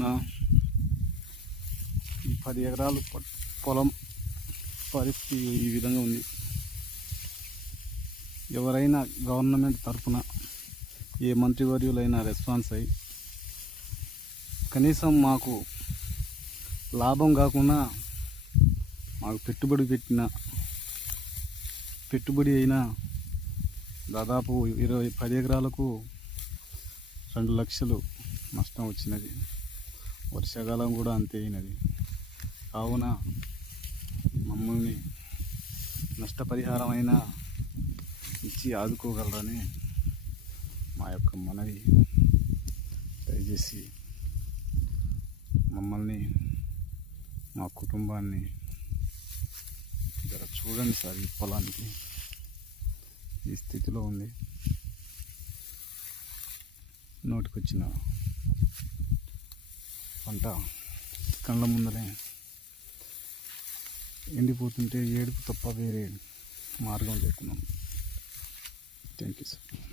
నా పది ఎకరాలు పొలం పరిస్థితి ఈ విధంగా ఉంది. ఎవరైనా గవర్నమెంట్ తరఫున ఏ మంత్రివర్యులైనా రెస్పాన్స్ అయ్యి కనీసం మాకు లాభం కాకుండా మాకు పెట్టుబడి పెట్టిన పెట్టుబడి అయినా దాదాపు ఇరవై పది ఎకరాలకు రెండు లక్షలు నష్టం వచ్చినది. వర్షాకాలం కూడా అంతే అయినది. కావున మమ్మల్ని నష్టపరిహారం అయినా ఇచ్చి ఆదుకోగలరని మా యొక్క మనవి. దయచేసి మమ్మల్ని మా కుటుంబాన్ని జర చూడండి సార్ ఈ పొలానికి. ఈ స్థితిలో ఉంది. నోటికొచ్చిన పంట కళ్ళ ముందరే ఎండిపోతుంటే ఏడుపు తప్ప వేరే మార్గం లేకున్నాం థ్యాంక్ యూ సార్